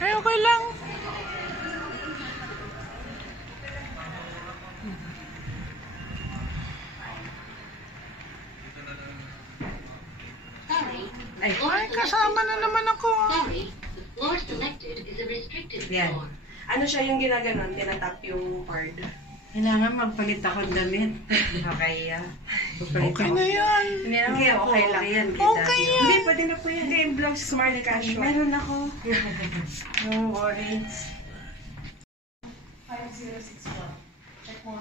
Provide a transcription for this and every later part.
Ay, okay lang. Ay, kasama na naman ako. Sorry, the floor selected is a restricted Yan. floor. Ano siya yung ginaganon? Tinatap yung card. Kailangan magpalit ako ng damit. Okay, Okay na yan. Hindi naman Okay, po. okay lang yan. Okay yan. Hindi, pwede na po yan. Hindi, yung vlog smart casual. Meron ako. No worries. 5061. Check mo.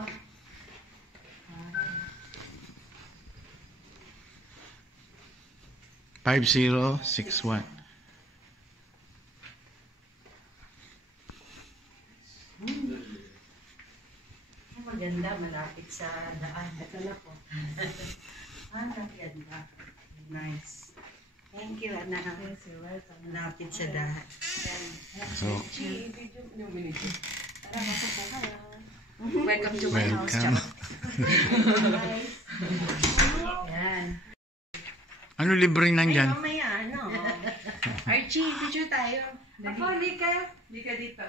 5061. Maganda, malapit sa daan. Ito na po. Maganda. Nice. Thank you, anak. Yes, you're welcome. Malapit sa daan. So, Welcome to my house. welcome. Yan. Ano libre nandyan? Mamaya, ano? Archie, picture tayo. Ako, lika. Hindi ka dito.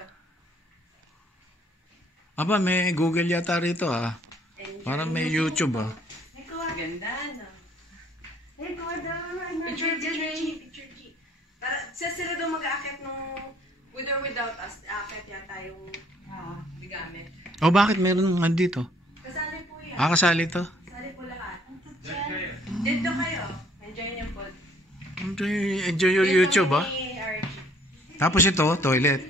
Aba, may Google yata rito ah. Parang may YouTube ah. Ganda, no? Ikaw daw. Picture G. Picture G. Sila daw mag-aakit nung with or without us. Aakit yata yung bigamit. O bakit meron nga dito? Kasali po yan. Kasali to? Kasali po lahat. Dito kayo. Enjoy niyo po. Enjoy your YouTube ah. Ni Archie. Tapos ito, toilet.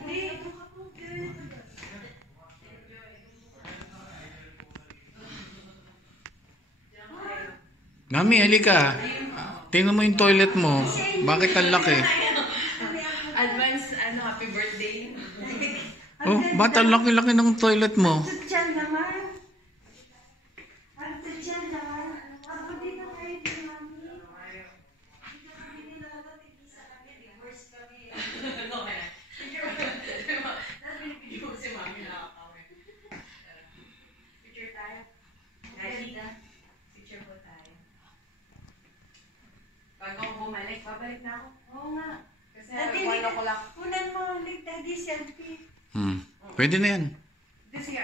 Mami, halika. Tingnan mo yung toilet mo. Bakit ang laki? Advance, happy birthday. Oh, ba't ang laki-laki ng toilet mo? Diyan naman. Ang diyan naman. Ako dito kayo din, mami. Picture tayo. Ganda. Picture po tayo. Bago ako bumalik, babalik na ako. Oo nga. Kasi Daddy, one o'clock. kunan mo ulit, daddy, selfie. Pwede na yan. Sige,